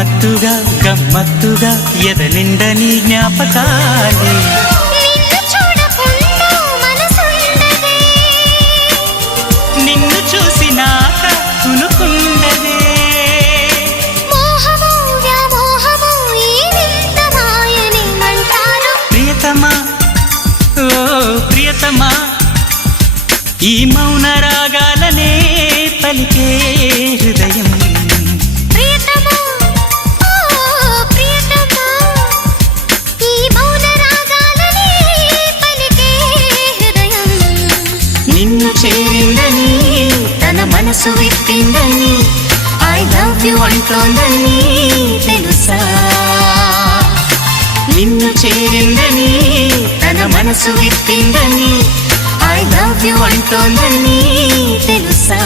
మత్తుగా గమ్మత్తుగా ఎదనిండ నీ జ్ఞాపకాలే నిన్ను చూసినాక తునుకుండదే ప్రియతమా ఓ ప్రియతమా ఈ మౌన రాగాలనే పలికే హృదయం నిన్ను చేరిందని తన మనసు విప్పిందని ఐ లవ్ యు అంటోందని తెలుసా నిన్ను చేరిందని తన మనసు విప్పిందని ఐ లవ్ యు అంటోందని తెలుసా